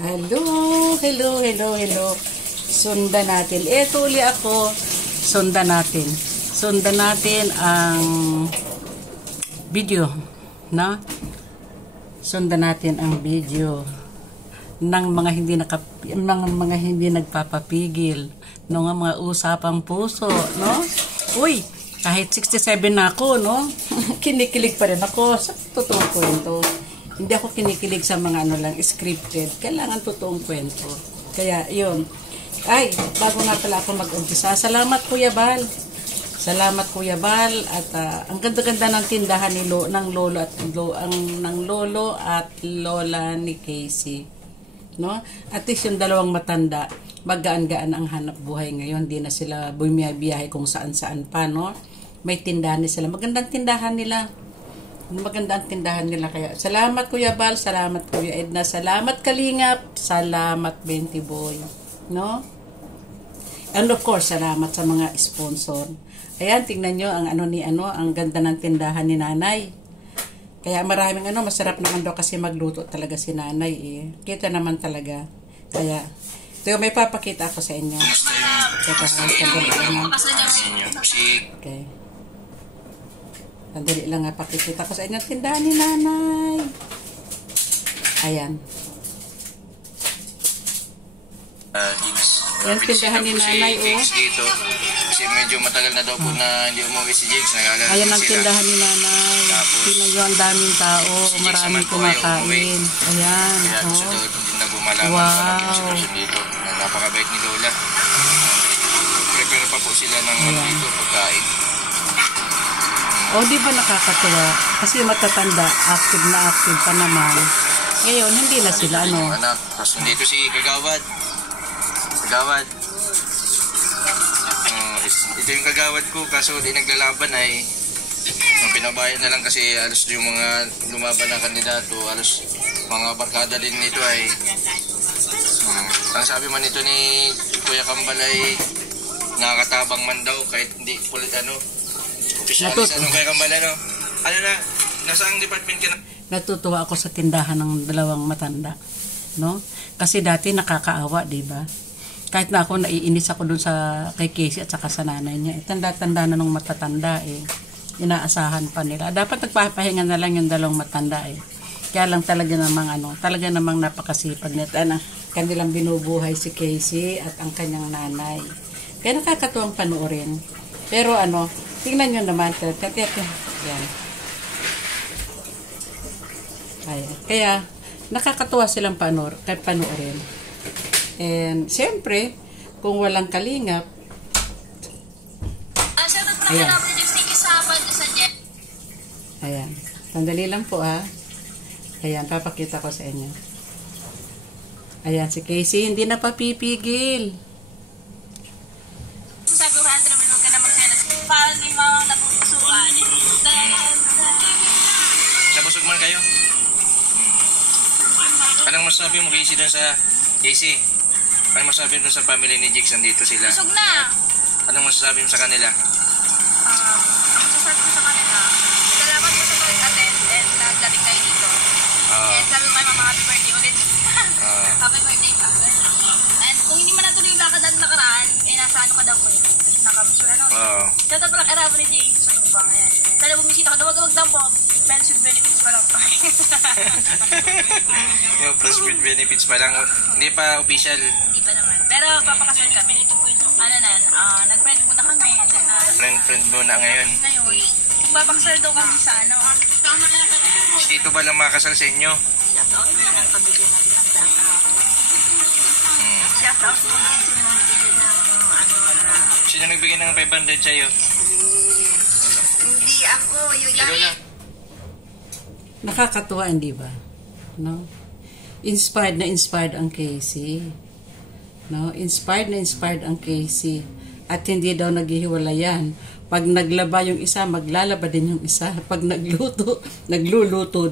Hello, hello, hello, hello. Sundan natin. Eto uli ako. Sundan natin. Sundan natin ang video, no? Sundan natin ang video ng mga hindi nagpapapigil ng mga usapang puso, no? Uy, kahit 67 na ako, no? Kinikilig pa rin ako sa totoong kwento. Hindi ako kinikilig sa mga scripted. Kailangan totoong kwento. Kaya, yun. Ay, bago nga pala ako mag-umpisa. Salamat, Kuya Bal. Salamat, Kuya Bal. At ang ganda-ganda ng tindahan ni ng lolo at lola ni Casey. No? At least yung dalawang matanda, magaan-gaan ang hanap buhay ngayon. Hindi na sila bumiyabiyahe kung saan-saan pa, no? May tindahan sila. Magandang tindahan nila. Maganda ang tindahan nila. Kaya salamat Kuya Bal, salamat Kuya Edna, salamat Kalingap, salamat Benti Boy, no? And of course, salamat sa mga sponsor. Ayan, tingnan nyo ang ang ganda ng tindahan ni Nanay. Kaya maraming masarap naman daw kasi magluto talaga si Nanay eh. Kita naman talaga. Kaya ito may papakita ako sa inyo. Okay. Sandali lang nga, pakikita ko sa inyo tindahan ni Nanay. Ayan. Yan tindahan ni Nanay, oh. Dito, kasi medyo matagal na daw po na hindi umuwi si Jigs. Ayan ang tindahan ni Nanay. Tingnan nyo ang daming tao. Maraming kumakain. Ayan. Kaya gusto daw din na bumalaman sa sitwasyon dito. Napakabait ni Lola. Prepare pa po sila ng dito pagkain. O, di ba nakakatuwa? Kasi matatanda, active na active pa naman. Ngayon, hindi na sila, Anak, tapos nandito si Kagawad. Kagawad. Ito yung Kagawad ko, kaso di naglalaban ay ang pinabayad na lang kasi alos yung mga lumaban na kandidato, alos mga barkada din nito ay ang sabi man ito ni Kuya Kambal ay nakakatabang man daw kahit hindi kulit Nasaan department ka na? Natutuwa ako sa tindahan ng dalawang matanda, no? Kasi dati nakakaawa, di ba? Kahit na ako naiinis ako dun kay Casey at saka sa nanay niya. Tanda-tanda na nung matatanda eh. Inaasahan pa nila. Dapat nagpapahinga na lang yung dalawang matanda eh. Kaya lang talaga namang napakasipag nito na kanilang binubuhay si Casey at ang kanyang nanay. Kaya nakakatuwang panoorin. Pero tingnan nyo naman. Yan. Ayan. Kaya, nakakatuwa silang panoorin. And, siyempre, kung walang kalingap, ayan. Ayan. Sandali lang po, ha. Ayan, papakita ko sa inyo. Ayan, si Casey, hindi na papipigil. Nabusog man kayo? Anong masasabi mo Casey doon sa Casey? Anong masasabi mo sa family ni Jigs? Nandito sila. Busog na! Anong masasabi mo sa kanila? Masasabi ko sa kanila, salamat po sa pag-attend and nagdating kayo dito. And sabi ko kay mama, happy birthday ulit. Happy birthday pa. And kung hindi man natuloy yung lakad at nakaraan, nasa ka daw ko eh. Nakamisura na. Tata pala kay Rabo ni James. Ano ba ngayon? Sana bumisita ka na wag lang po. Friends with benefits pa lang. Yung plus with benefits pa lang. Hindi pa official. Hindi pa naman. Pero papakasal kami. Nag-friend muna kami. Friend muna ngayon. Ngayon, papakasal daw kami sa Dito ba lang makasal sa inyo? Shoutout mo lang pabigyan natin ng data. Shoutout mo din sino magbigay ng Sino nagbigay ng 500 sa'yo? Hindi ako. Yung lang. Nakakatuwa, hindi ba? No? Inspired ang Casey. No? Inspired ang Casey. At hindi daw naghihiwalayan. Pag naglaba yung isa, maglalaba din yung isa. Pag nagluluto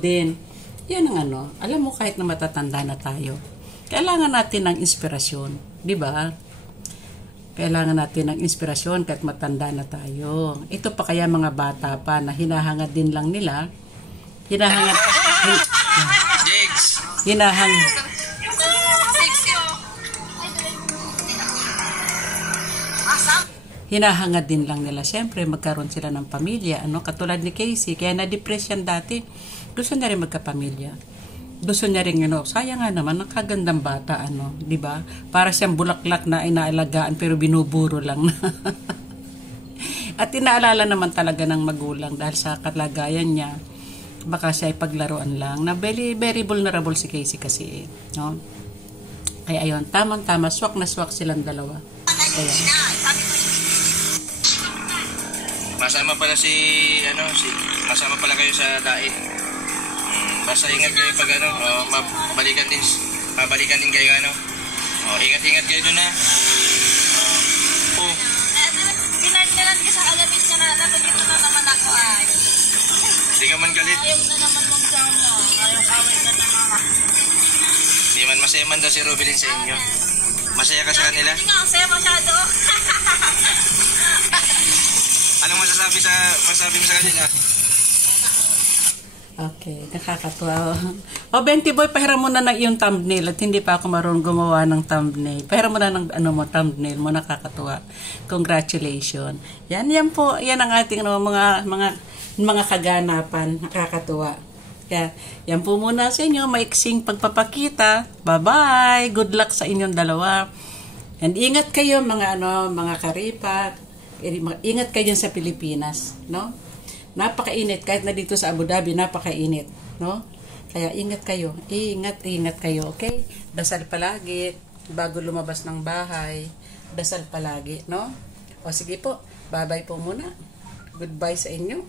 din. Yan ang alam mo kahit na matatanda na tayo. Kailangan natin ng inspirasyon. Di ba? Kailangan natin ng inspirasyon kahit matanda na tayo. Ito pa kaya mga bata pa na hinahangad din lang nila. hinahangad din lang nila. Siyempre, magkaroon sila ng pamilya. Katulad ni Casey, kaya na-depress yan dati. Gusto niya rin magkapamilya. Gusto niya rin, sayang nga naman, nakagandang bata, di ba? Para siyang bulaklak na inaalagaan, pero binuburo lang na. At inaalala naman talaga ng magulang dahil sa kalagayan niya, baka siya ay paglaruan lang, na very, very vulnerable si Casey kasi, no? Kaya ayun, tamang-tama, swak na swak silang dalawa. Kaya. Masama pala masama pala kayo sa daig. Basta ingat kayo pag mabalikan din kayo ingat-ingat kayo doon na. Ginad na lang sa alamit niya na napagito na naman ako ay. Hindi ka man galit. Ayaw na naman mong sama. Ayaw kaway ka na naman. Hindi man masaya man daw si Rubilin sa inyo. Masaya ka sa kanila? Hindi nga, masaya masyado. Anong masasabi mo sa kanila? Okay, nakakatuwa. Benti Boy, pahiram mo na ng iyong thumbnail at hindi pa ako marunong gumawa ng thumbnail. Pahiram mo na ng thumbnail mo, nakakatuwa. Congratulations. Yan po, yan ang ating mga kaganapan, nakakatuwa. Kaya, yan po muna sa inyo, maiksing pagpapakita. Bye-bye. Good luck sa inyong dalawa. And ingat kayo mga karipat. Ingat kayo sa Pilipinas, no? Napakainit kahit na dito sa Abu Dhabi, napakainit, no? Kaya ingat kayo, okay? Dasal palagi bago lumabas ng bahay. Dasal palagi, no? O sige po, bye-bye po muna. Goodbye sa inyo.